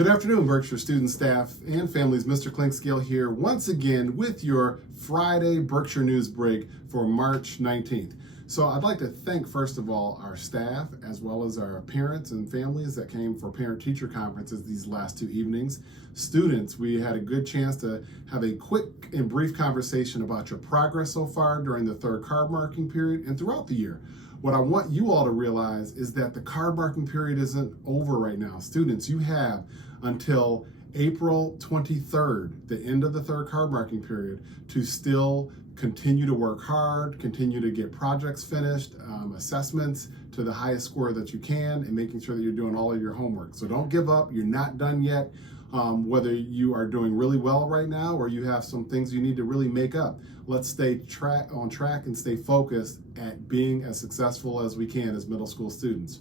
Good afternoon, Berkshire students, staff, and families. Mr. Clinkscale here once again with your Friday Berkshire News Break for March 19th. So I'd like to thank, first of all, our staff as well as our parents and families that came for parent-teacher conferences these last two evenings. Students, we had a good chance to have a quick and brief conversation about your progress so far during the third card marking period and throughout the year. What I want you all to realize is that the card marking period isn't over right now. Students, you have until April 23rd, the end of the third card marking period, to still continue to work hard, continue to get projects finished, assessments to the highest score that you can, and making sure that you're doing all of your homework. So don't give up, you're not done yet. Whether you are doing really well right now or you have some things you need to really make up, let's stay on track and stay focused at being as successful as we can as middle school students.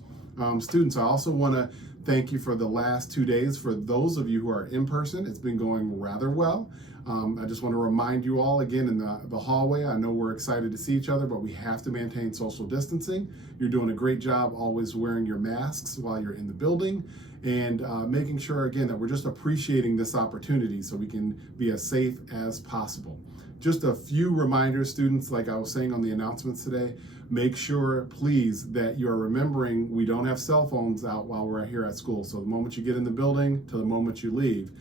Students, I also want to thank you for the last 2 days. For those of you who are in person, it's been going rather well. I just want to remind you all again in the hallway, I know we're excited to see each other, but we have to maintain social distancing. You're doing a great job always wearing your masks while you're in the building and making sure again that we're just appreciating this opportunity so we can be as safe as possible. Just a few reminders, students, like I was saying on the announcements today, make sure, please, that you're remembering we don't have cell phones out while we're here at school. So the moment you get in the building to the moment you leave,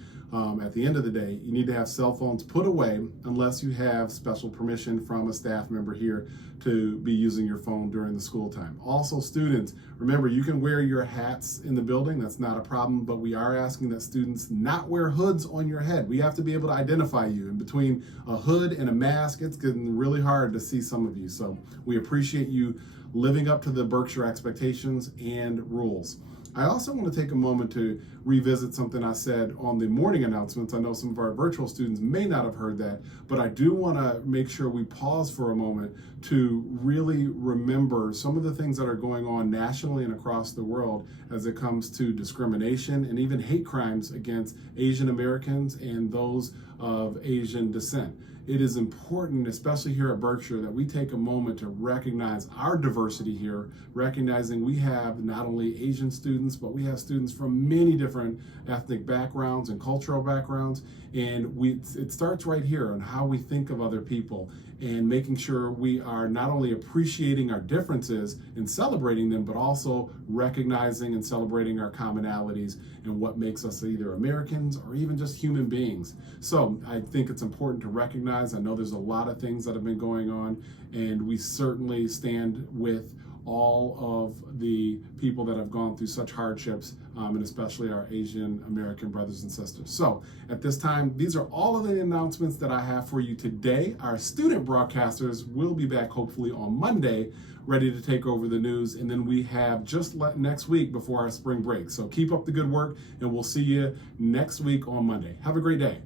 at the end of the day, you need to have cell phones put away unless you have special permission from a staff member here to be using your phone during the school time. Also, students, remember you can wear your hats in the building. That's not a problem, but we are asking that students not wear hoods on your head. We have to be able to identify you. And between a hood and a mask, it's getting really hard to see some of you. So we appreciate you living up to the Berkshire expectations and rules. I also want to take a moment to revisit something I said on the morning announcements. I know some of our virtual students may not have heard that, but I do want to make sure we pause for a moment to really remember some of the things that are going on nationally and across the world as it comes to discrimination and even hate crimes against Asian Americans and those of Asian descent. It is important, especially here at Berkshire, that we take a moment to recognize our diversity here, recognizing we have not only Asian students, but we have students from many different ethnic backgrounds and cultural backgrounds. And it starts right here on how we think of other people and making sure we are not only appreciating our differences and celebrating them, but also recognizing and celebrating our commonalities and what makes us either Americans or even just human beings. So I think it's important to recognize, I know there's a lot of things that have been going on, and we certainly stand with all of the people that have gone through such hardships, and especially our Asian American brothers and sisters. So at this time, these are all of the announcements that I have for you today. Our student broadcasters will be back hopefully on Monday, ready to take over the news, and then we have just next week before our spring break. So keep up the good work, and we'll see you next week on Monday. Have a great day.